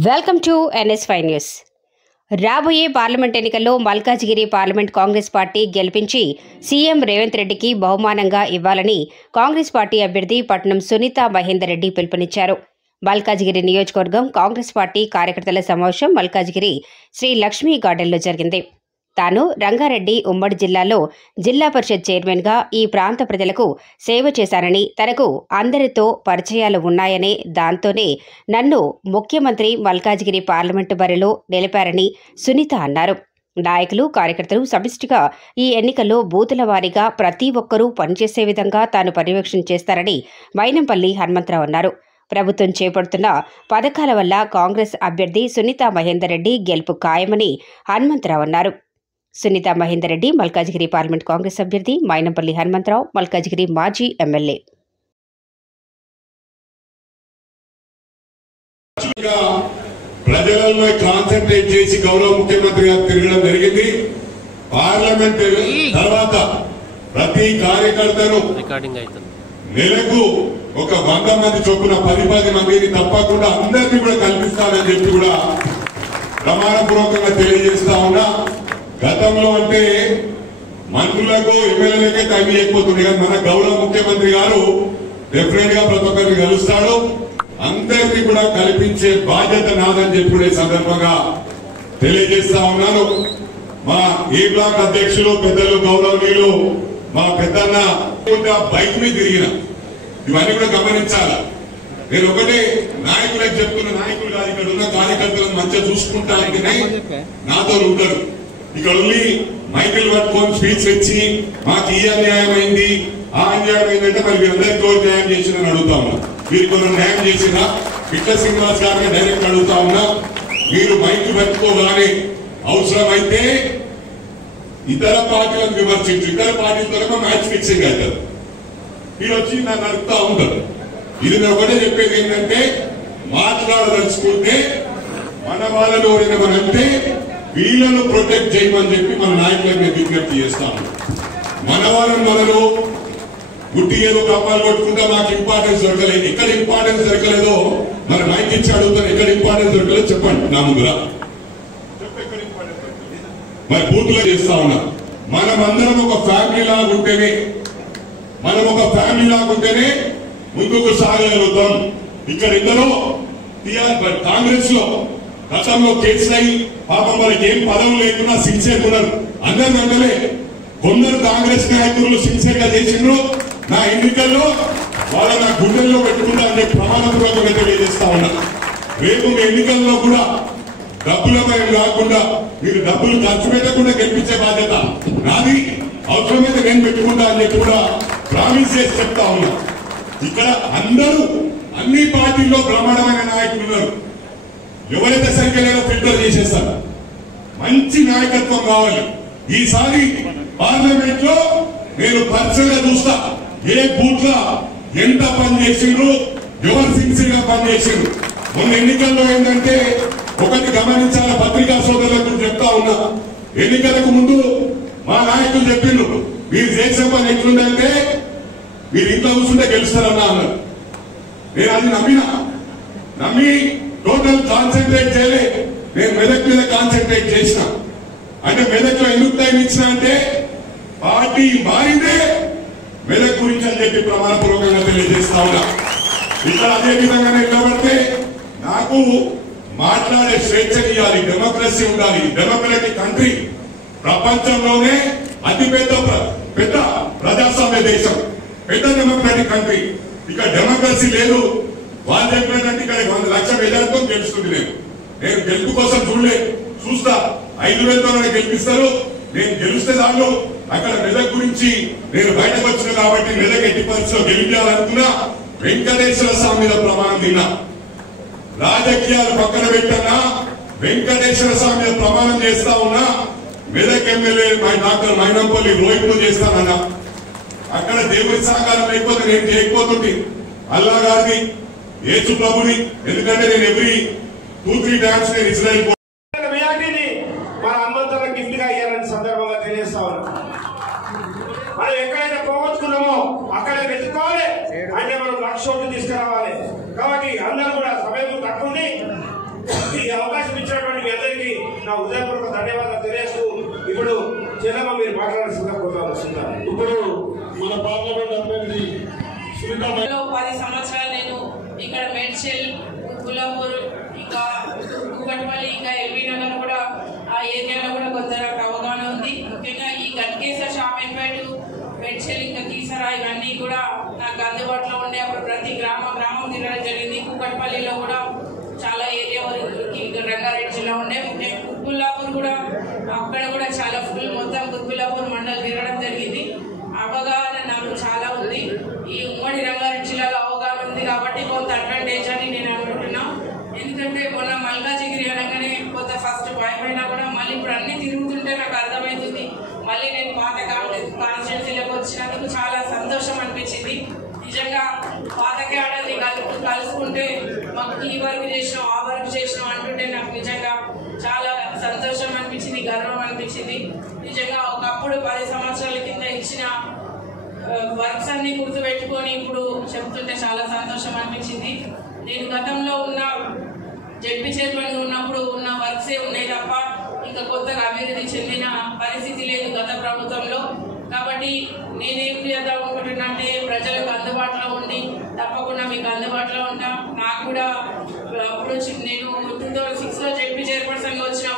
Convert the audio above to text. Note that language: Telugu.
Welcome to NS5 news. రాబోయే పార్లమెంట్ ఎన్నికల్లో మల్కాజిగిరి పార్లమెంట్ కాంగ్రెస్ పార్టీ గెలిపించి సీఎం రేవంత్ రెడ్డికి బహుమానంగా ఇవ్వాలని కాంగ్రెస్ పార్టీ అభ్యర్థి పట్నం సునీతా మహేందర్ రెడ్డి పిలుపునిచ్చారు. మల్కాజిగిరి నియోజకవర్గం కాంగ్రెస్ పార్టీ కార్యకర్తల సమావేశం మల్కాజిగిరి శ్రీ లక్ష్మీ గార్డెన్లో జరిగింది. తాను రంగారెడ్డి ఉమ్మడి జిల్లాలో జిల్లా పరిషత్ చైర్మన్గా ఈ ప్రాంత ప్రజలకు సేవ చేశానని, తనకు అందరితో పరిచయాలు ఉన్నాయని, దాంతోనే నన్ను ముఖ్యమంత్రి మల్కాజిగిరి పార్లమెంటు బరిలో నిలిపారని సునీత అన్నారు. నాయకులు, కార్యకర్తలు సమిష్టిగా ఈ ఎన్నికల్లో బూతుల వారీగా ప్రతి ఒక్కరూ పనిచేసే విధంగా తాను పర్యవేక్షణ చేస్తారని మైనంపల్లి హనుమంతరావు అన్నారు. ప్రభుత్వం చేపడుతున్న పథకాల వల్ల కాంగ్రెస్ అభ్యర్థి సునీతా మహేందర్ రెడ్డి గెలుపు ఖాయమని హనుమంతరావు అన్నారు. సునీతా మహేందర్ రెడ్డి మల్కాజిగిరి పార్లమెంట్ కాంగ్రెస్ అభ్యర్థి, మైనంపల్లి హనుమంతరావు మల్కాజిగిరి మాజీ ఎమ్మెల్యే. ప్రజలలో కాన్సన్ట్రేట్ చేసి గౌరవ ముఖ్యమంత్రి గారు తిరగడం జరిగింది. పార్లమెంట్ తర్వాత ప్రతి కార్యకర్తను నెలకు ఒక 100 మంది చొప్పున 10 మందిని తప్పకుండా అందరినీ కూడా కల్పిస్తానని చెప్పి కూడా ప్రమాణపూర్వకంగా తెలియజేస్తా ఉన్నా. గతంలో అంటే మంత్రులకు, ఎమ్మెల్యేలకే టైం ఇవ్వకపోతుంది, కానీ మన గౌరవ ముఖ్యమంత్రి గారు డెఫినెట్ గా ప్రతి ఒక్కరిని కలుస్తాడు. అందరినీ కూడా కల్పించే బాధ్యత నాదని చెప్పి సందర్భంగా తెలియజేస్తా ఉన్నాను. మా ఏ బ్లాక్ అధ్యక్షులు పెద్దలు గౌరవనీయులు మా పెద్దన్న బైక్ మీద తిరిగిన ఇవన్నీ కూడా గమనించాలి. నేను ఒకటే నాయకులకు చెప్తున్న, నాయకులు కాదు, ఇక్కడ ఉన్న కార్యకర్తలను మంచిగా చూసుకుంటానికనే నాతో ఉంటారు. ఇక్కడ ఉండి మైకిల్ పట్టుకొని స్పీచ్ ఇచ్చి మాకు ఈ అన్యాయం అయింది, ఆ అన్యాయం అయిందంటే మరి మీరందరికీ న్యాయం చేసిందని అడుగుతా ఉన్నా. మీరు కొన్ని న్యాయం చేసినా పిట్ల శ్రీనివాస్ గారిని డైరెక్ట్ అడుగుతా ఉన్నా. మీరు మైక్ పెట్టుకోగానే అవసరమైతే ఇతర పార్టీలను విమర్శించు, ఇతర పార్టీలతో మ్యాచ్ ఫిక్సింగ్ అవుతారు. మీరు వచ్చి నన్ను అడుగుతా ఉంటారు. ఇది నేను ఒకటే చెప్పేది ఏంటంటే, మాట్లాడదలుచుకుంటే మన వాళ్ళని ఎవరైనామనంటే వీళ్ళను ప్రొటెక్ట్ చేయమని చెప్పి మన నాయకులకు నేను విజ్ఞప్తి చేస్తాను. మన వాళ్ళని మనలో గుట్టి ఏదో కప్పాలు కొట్టుకుంటే మాకు ఇంపార్టెన్స్ దొరకలేదు. ఎక్కడ ఇంపార్టెన్స్ దొరకలేదో మరి మైక్ ఇచ్చి అడుగుతాను, ఎక్కడ ఇంపార్టెన్స్ దొరకలేదు చెప్పండి నా ముందుర. మరి బూతులో చేస్తా ఉన్నా. మనమందరం ఒక ఫ్యామిలీ లాగుంటేనే ముందుకు సాగలుగుతాం. ఇక్కడ ఎందరో కాంగ్రెస్ లో గతంలో కేసులై పాపం వాళ్ళకి ఏం పదవులు లేకున్నా సిన్సియర్ ఉన్నారు. అందరికంటే కొందరు కాంగ్రెస్ నాయకులు సిన్సియర్ గా చేసిండ్రు. నా ఎన్నికల్లో వాళ్ళ నా గుండెల్లో పెట్టుకుంటా అని చెప్పి ప్రమాణపూర్వకంగా తెలియజేస్తా ఉన్నా. రేపు మీ ఎన్నికల్లో కూడా డబ్బుల భయం కాకుండా మీరు డబ్బులు ఖర్చు పెట్టకుండా గెలిపించే బాధ్యత నాది. అవసరమైతే నేను పెట్టుకుంటా అని చెప్పి కూడా ప్రామిస్ చేసి చెప్తా ఉన్నా. ఇక్కడ అందరూ అన్ని పార్టీల్లో బ్రహ్మాండమైన నాయకులు ఉన్నారు. ఎవరైతే సంఖ్య లేదో ఫిల్టర్ చేసేస్తారు. మంచి నాయకత్వం కావాలి. ఈసారి పార్లమెంట్ లో నేను పర్సనల్ గా చూస్తా ఏ బూత్ లో ఎంత పని చేసిండ్రు, ఎవరు సిన్సియర్ గా పని చేసిండ్రు. మొన్న ఎన్నికల్లో ఏంటంటే ఒకటి గమనించాల, పత్రికా సోదరులకు చెప్తా ఉన్నా. ఎన్నికలకు ముందు మా నాయకులు చెప్పిండ్రు మీరు చేసే పని ఎట్లుందంటే మీరు ఇంట్లో కూర్చుంటే గెలుస్తారన్నా అన్నారు. నేను అది నమ్మి టోటల్ కాన్సన్ట్రేట్ చేయలే. నేను మెదక్ మీద కాన్సన్ట్రేట్ చేసిన. అంటే మెదక్లో ఎందుకు టైం ఇచ్చిన అంటే పార్టీ మారిందే మెదక్ గురించి అని చెప్పి ప్రమాణపూర్వకంగా తెలియజేస్తా ఉన్నా. ఇక్కడ అదే విధంగా నిలబడితే నాకు మాట్లాడే స్వేచ్ఛ ఇవ్వాలి, డెమోక్రసీ ఉండాలి. డెమోక్రటిక్ కంట్రీ, ప్రపంచంలోనే పెద్ద ప్రజాస్వామ్య దేశం, పెద్ద డెమోక్రటిక్ కంట్రీ. ఇక్కడ డెమోక్రసీ లేదు. వాళ్ళు చెప్పినట్టు ఇక్కడ 100 లక్షల మెజార్టీతో గెలుస్తుంది. నేను గెలుపు కోసం చూస్తా 5,000తో గెలిపిస్తారు. నేను గెలిస్తే దాంట్లో అక్కడ మెదక్ గురించి నేను బయటకు వచ్చిన కాబట్టి మెదక్ ఎట్టి పరిస్థితిలో గెలిపించాలనుకున్నా. వెంకటేశ్వర స్వామి మీద ప్రమాణం తిన్నా. రాజకీయాలు పక్కన పెట్టన్నా వెంకటేశ్వర స్వామి మీద ప్రమాణం చేస్తా ఉన్నా. మెదక్ ఎమ్మెల్యే డాక్టర్ మైనంపల్లి రోహిత్ చేస్తానన్నా. అక్కడ దేవుడి సహకారం లేకపోతే నేను చేయకపోతుంది. అల్లా గారిని, యేసు ప్రభుని, ఎందుకంటే నేను ఎవ్రీ 2-3 టైమ్స్ నేను ఇజ్రాయెల్ మన హనుమంతుల గిఫ్ట్ గా ఇవ్వాలని సందర్భంగా తెలియజేస్తా ఉన్నా. మనం ఎక్కడైతే పోగొట్టుకున్నామో అక్కడే వెతుక్కోవాలి. అంటే మనం 1,00,000 ఓట్లు తీసుకురావాలి. కాబట్టి అందరూ కూడా సమయం తక్కువ ఉంది. చెల్లమ్మ మీరు మాట్లాడాల్సిందిగా కోరుతాను. ఇప్పుడు మన పార్లమెంట్ అభ్యర్థి సునీత 10 సంవత్సరాలు నేను ఇక్కడ మేడ్చల్, గులాపూర్, ఇంకా కూకట్పల్లి, ఇంకా ఎల్బీ నగర్ కూడా ఆ ఏరియాలో కూడా కొంత అవగాహన ఉంది. ముఖ్యంగా ఈ గట్కేసర్, షామీర్పేట, మేడ్చల్, ఇంకా కీసరా ఇవన్నీ కూడా నాకు అందుబాటులో ఉండే అప్పుడు ప్రతి గ్రామం తిరగడం జరిగింది. కూకట్పల్లిలో కూడా చాలా ఏరియా వరకు రంగారెడ్డి జిల్లా ఉండే. కుత్బుల్లాపూర్ కూడా అక్కడ కూడా చాలా ఫుల్ మొత్తం కుత్బుల్లాపూర్ మండలం తిరగడం జరిగింది. అవగాహన నాకు చాలా ఉంది. ఈ ఉమ్మడి రంగారెడ్డి జిల్లాలో అవగాహన ఉంది కాబట్టి కొంత అడ్వాంటేజ్ అని నేను అనుకుంటున్నా. ఎందుకంటే మొన్న మల్కాజిగిరి అనగానే కొంత ఫస్ట్ భయమైనా కూడా మళ్ళీ ఇప్పుడు అన్ని తిరుగుతుంటే నాకు అర్థమవుతుంది. మళ్ళీ నేను పాత కాన్స్టిట్యూన్సీలోకి వచ్చినందుకు చాలా సంతోషం అనిపించింది. నిజంగా పాత క్యాడర్ని కలుసుకుంటే మాకు ఈ వర్క్ చేసినాం, ఆ వర్క్ చేసినాం అంటుంటే నాకు నిజంగా చాలా సంతోషం అనిపించింది, గర్వం అనిపించింది. నిజంగా ఒకప్పుడు 10 సంవత్సరాల కింద ఇచ్చిన వర్క్స్ అన్ని గుర్తుపెట్టుకొని ఇప్పుడు చెప్తుంటే చాలా సంతోషం అనిపించింది. నేను గతంలో ఉన్న జడ్పీ చైర్మన్ ఉన్నప్పుడు ఉన్న వర్క్సే ఉన్నాయి తప్ప ఇంకా కొత్తగా అభివృద్ధి చెందిన పరిస్థితి లేదు గత ప్రభుత్వంలో. కాబట్టి నేనేం చేద్దాం అనుకుంటున్నా అంటే ప్రజలకు అందుబాటులో ఉండి తప్పకుండా మీకు అందుబాటులో ఉంటా. నాకు కూడా అప్పుడు నేను 2006లో జడ్పీ చైర్పర్సన్గా వచ్చిన